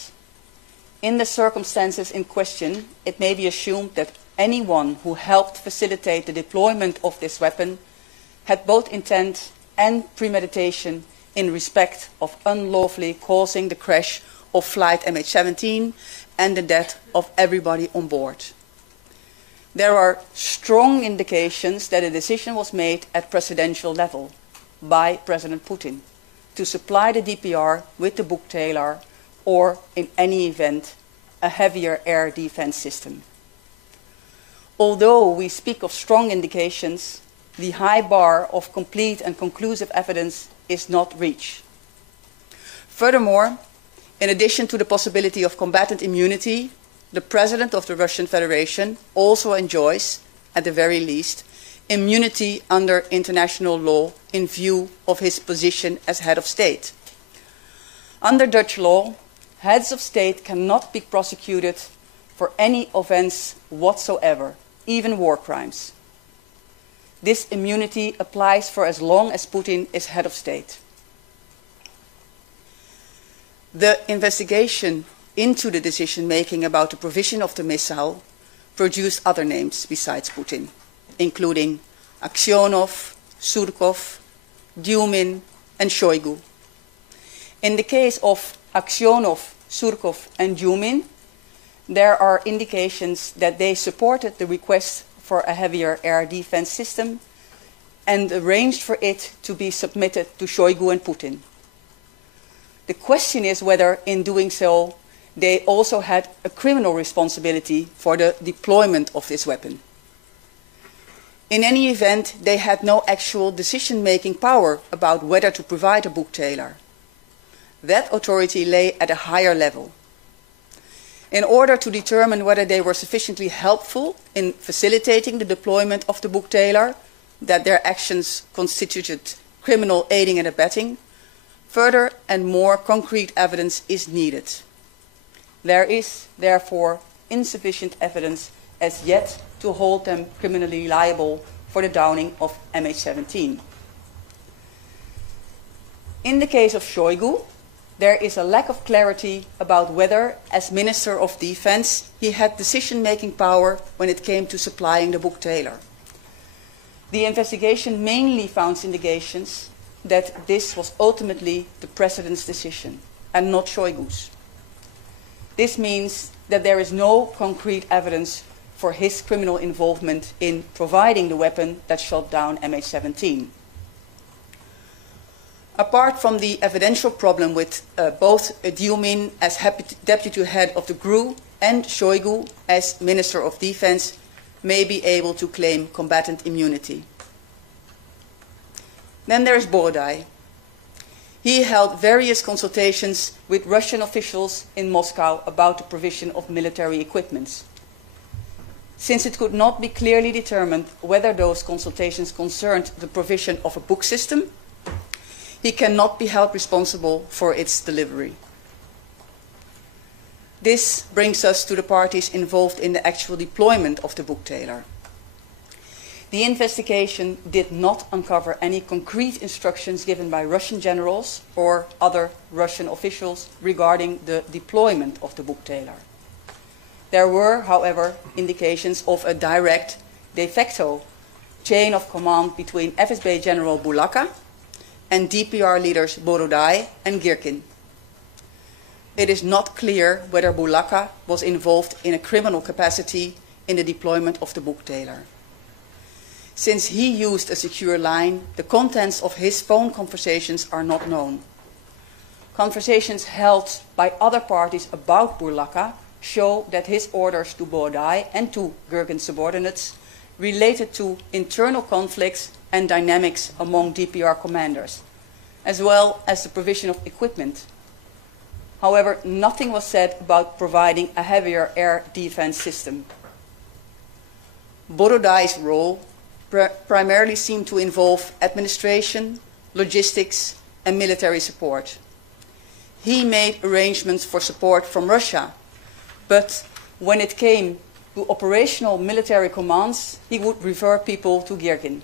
in the circumstances in question, it may be assumed that anyone who helped facilitate the deployment of this weapon had both intent and premeditation in respect of unlawfully causing the crash of flight MH17 and the death of everybody on board. There are strong indications that a decision was made at presidential level by President Putin to supply the DPR with the book-tailor or, in any event, a heavier air defense system. Although we speak of strong indications, the high bar of complete and conclusive evidence is not reached. Furthermore, in addition to the possibility of combatant immunity, the President of the Russian Federation also enjoys, at the very least, immunity under international law in view of his position as head of state. Under Dutch law, heads of state cannot be prosecuted for any offense whatsoever, even war crimes. This immunity applies for as long as Putin is head of state. The investigation into the decision-making about the provision of the missile produced other names besides Putin, including Aksionov, Surkov, Dyumin, and Shoigu. In the case of Aksionov, Surkov, and Dyumin, there are indications that they supported the request for a heavier air defense system and arranged for it to be submitted to Shoigu and Putin. The question is whether, in doing so, they also had a criminal responsibility for the deployment of this weapon. In any event, they had no actual decision-making power about whether to provide a book-tailor. That authority lay at a higher level. In order to determine whether they were sufficiently helpful in facilitating the deployment of the book-tailor, that their actions constituted criminal aiding and abetting, further and more concrete evidence is needed. There is, therefore, insufficient evidence as yet to hold them criminally liable for the downing of MH17. In the case of Shoigu, there is a lack of clarity about whether, as Minister of Defense, he had decision-making power when it came to supplying the book-tailor. The investigation mainly found indications that this was ultimately the President's decision and not Shoigu's. This means that there is no concrete evidence for his criminal involvement in providing the weapon that shot down MH17. Apart from the evidential problem with both Dyumin as deputy head of the GRU and Shoigu as Minister of Defense may be able to claim combatant immunity. Then there is Borodai. He held various consultations with Russian officials in Moscow about the provision of military equipment. Since it could not be clearly determined whether those consultations concerned the provision of a book system, he cannot be held responsible for its delivery. This brings us to the parties involved in the actual deployment of the book-tailor. The investigation did not uncover any concrete instructions given by Russian generals or other Russian officials regarding the deployment of the book-tailor. There were, however, indications of a direct, de facto chain of command between FSB General Bulaka and DPR leaders Borodai and Girkin. It is not clear whether Bulaka was involved in a criminal capacity in the deployment of the book-tailor. Since he used a secure line, the contents of his phone conversations are not known. Conversations held by other parties about Bulaka show that his orders to Borodai and to Girkin's subordinates related to internal conflicts and dynamics among DPR commanders, as well as the provision of equipment. However, nothing was said about providing a heavier air defense system. Borodai's role primarily seemed to involve administration, logistics, and military support. He made arrangements for support from Russia, but when it came to operational military commands, he would refer people to Girkin.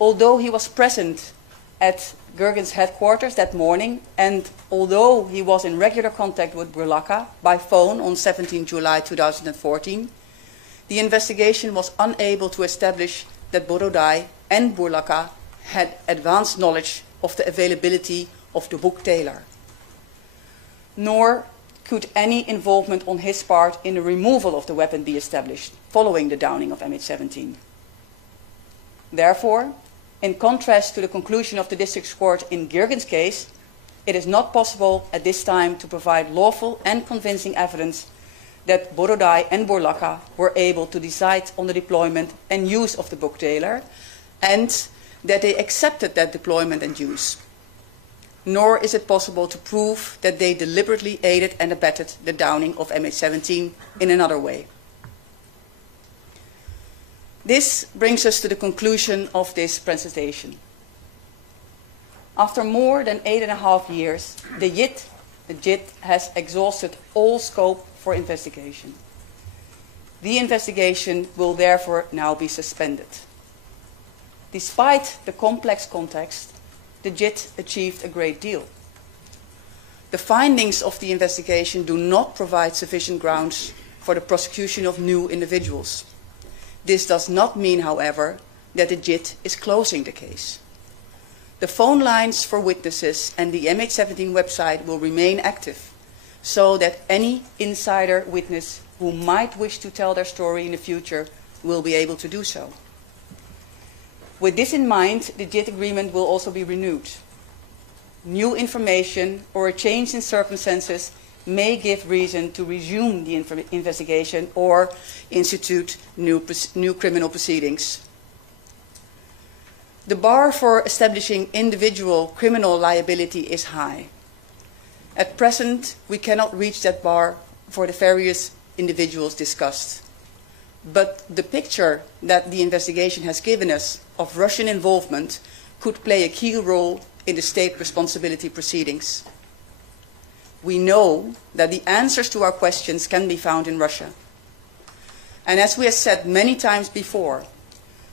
Although he was present at Girkin's headquarters that morning, and although he was in regular contact with Bulaka by phone on 17 July 2014, the investigation was unable to establish that Borodai and Bulaka had advanced knowledge of the availability of the book-tailor. Nor could any involvement on his part in the removal of the weapon be established following the downing of MH17. Therefore, in contrast to the conclusion of the district court in Girkin's case, it is not possible at this time to provide lawful and convincing evidence that Borodai and Bulaka were able to decide on the deployment and use of the book-tailor, and that they accepted that deployment and use. Nor is it possible to prove that they deliberately aided and abetted the downing of MH17 in another way. This brings us to the conclusion of this presentation. After more than 8.5 years, the JIT has exhausted all scope for investigation. The investigation will therefore now be suspended. Despite the complex context, the JIT achieved a great deal. The findings of the investigation do not provide sufficient grounds for the prosecution of new individuals. This does not mean, however, that the JIT is closing the case. The phone lines for witnesses and the MH17 website will remain active, so that any insider witness who might wish to tell their story in the future will be able to do so. With this in mind, the JIT agreement will also be renewed. New information or a change in circumstances may give reason to resume the investigation or institute new criminal proceedings. The bar for establishing individual criminal liability is high. At present, we cannot reach that bar for the various individuals discussed. But the picture that the investigation has given us of Russian involvement could play a key role in the state responsibility proceedings. We know that the answers to our questions can be found in Russia. And as we have said many times before,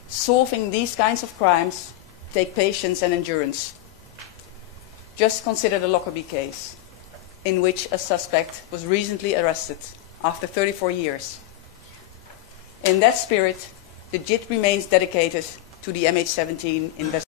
solving these kinds of crimes take patience and endurance. Just consider the Lockerbie case, in which a suspect was recently arrested after 34 years. In that spirit, the JIT remains dedicated to the MH17 investigation.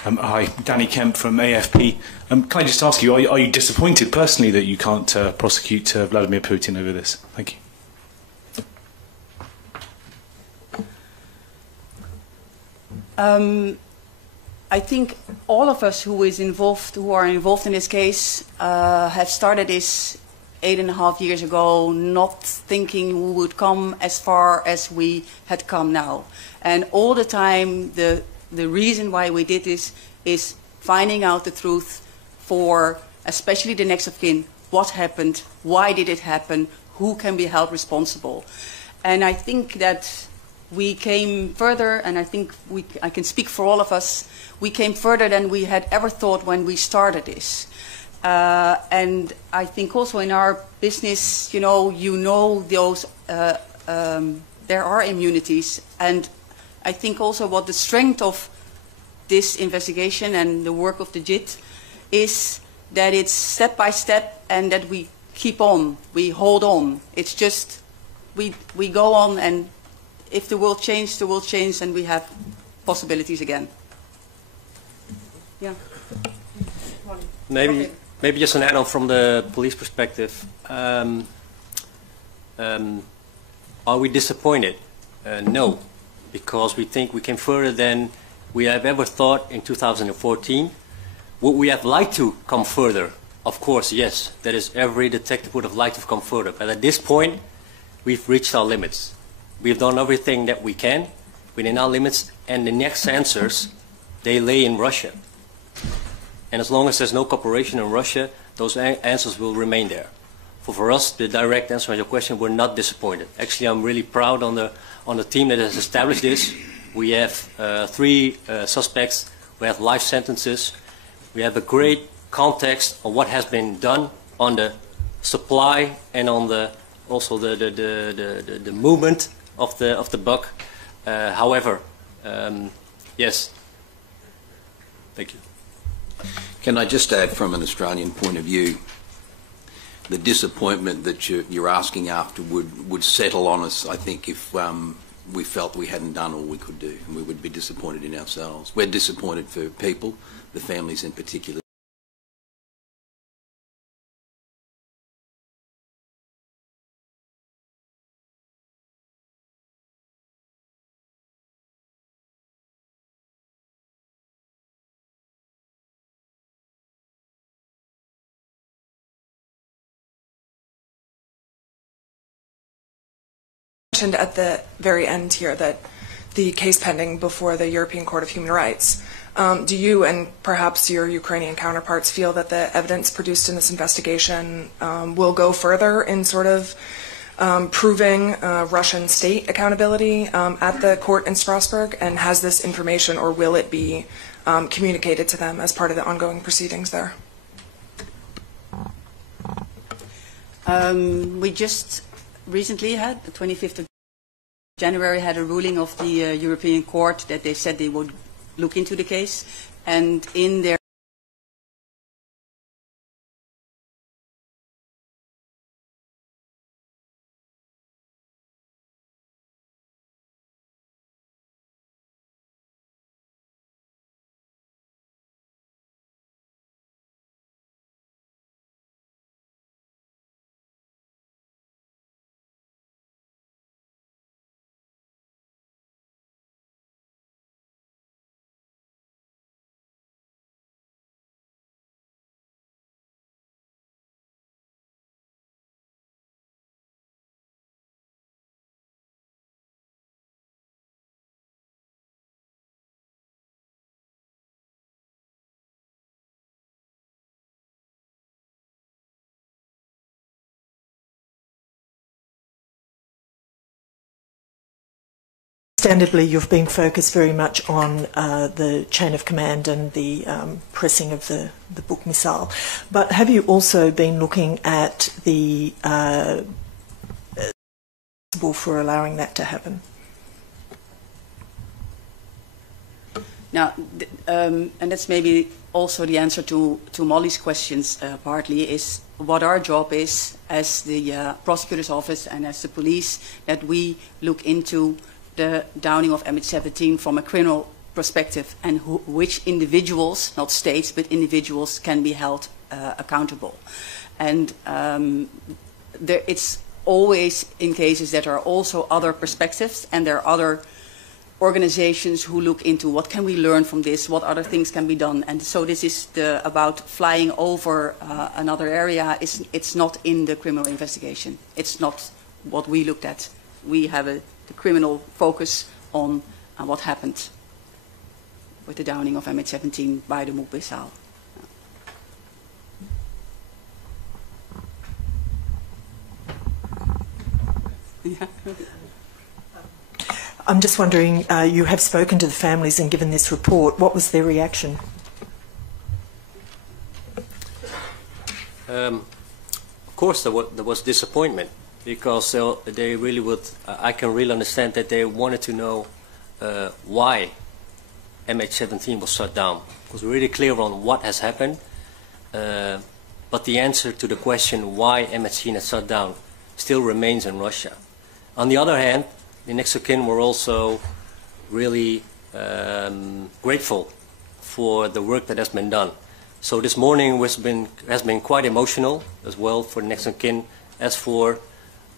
Hi, Danny Kemp from AFP. Can I just ask you, are you disappointed personally that you can't prosecute Vladimir Putin over this? Thank you. I think all of us who are involved in this case have started this 8.5 years ago, not thinking we would come as far as we had come now. And all the time, the reason why we did this is finding out the truth for especially the next of kin. What happened? Why did it happen? Who can be held responsible? And I think that we came further, and I think I can speak for all of us, we came further than we had ever thought when we started this. And I think also in our business, you know those, there are immunities. And I think also what the strength of this investigation and the work of the JIT is that it's step by step and that we keep on, we hold on. It's just, we go on, and if the world changes, and we have possibilities again. Yeah. Maybe just an add-on from the police perspective. Are we disappointed? No, because we think we came further than we have ever thought in 2014. Would we have liked to come further? Of course, yes. That is, every detective would have liked to come further. But at this point, we've reached our limits. We've done everything that we can within our limits, and the next answers, they lay in Russia. And as long as there's no cooperation in Russia, those answers will remain there. For us, the direct answer to your question, we're not disappointed. Actually, I'm really proud on the team that has established this. We have 3 suspects. We have life sentences. We have a great context on what has been done on the supply and on the also the movement of the bug. However, yes. Thank you. Can I just add, from an Australian point of view, the disappointment that you're asking after would settle on us, I think, if we felt we hadn't done all we could do, and we would be disappointed in ourselves. We're disappointed for people, the families in particular. At the very end here that the case pending before the European Court of Human Rights. Do you and perhaps your Ukrainian counterparts feel that the evidence produced in this investigation will go further in sort of proving Russian state accountability at the court in Strasbourg? And has this information, or will it be communicated to them as part of the ongoing proceedings there? We just recently had, the 25th of January, had a ruling of the European Court that they said they would look into the case, and in their Understandably, you've been focused very much on the chain of command and the pressing of the Buk missile. But have you also been looking at the for allowing that to happen? Now, and that's maybe also the answer to Molly's questions partly, is what our job is as the prosecutor's office and as the police, that we look into the downing of MH17 from a criminal perspective, and which individuals, not states, but individuals can be held accountable. And it's always in cases that are also other perspectives, and there are other organizations who look into what can we learn from this, what other things can be done. And so this is about flying over another area. It's not in the criminal investigation. It's not what we looked at. We have the criminal focus on what happened with the downing of MH17 by the missile. Yeah. I'm just wondering, you have spoken to the families and given this report. What was their reaction? Of course, there was disappointment, because they really would. I can really understand that they wanted to know why MH17 was shut down. It was really clear on what has happened, but the answer to the question why MH17 is shut down still remains in Russia. On the other hand, the next of kin were also really grateful for the work that has been done. So this morning has been quite emotional as well for the next of kin, as for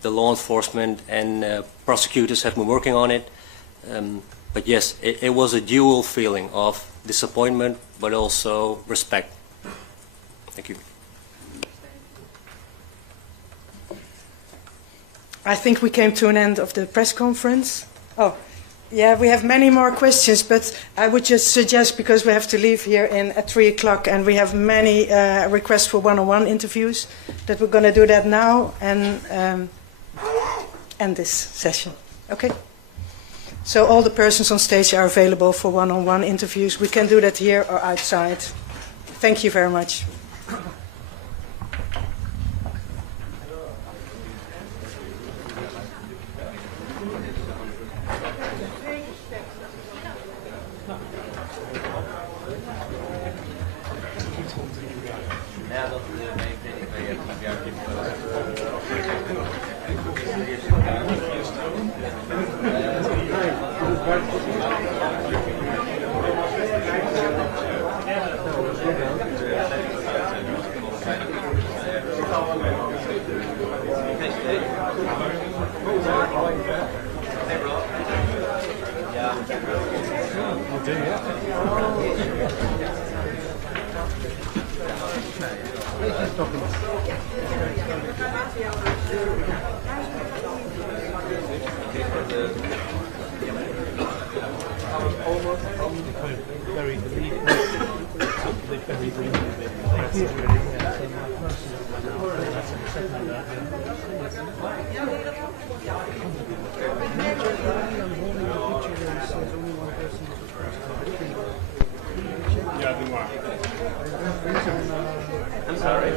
the law enforcement, and prosecutors have been working on it. But yes, it was a dual feeling of disappointment, but also respect. Thank you. I think we came to an end of the press conference. Oh, yeah, we have many more questions, but I would just suggest, because we have to leave here at 3 o'clock, and we have many requests for one-on-one interviews, that we're going to do that now and end this session. Okay? So all the persons on stage are available for one-on-one interviews. We can do that here or outside. Thank you very much. I'm sorry.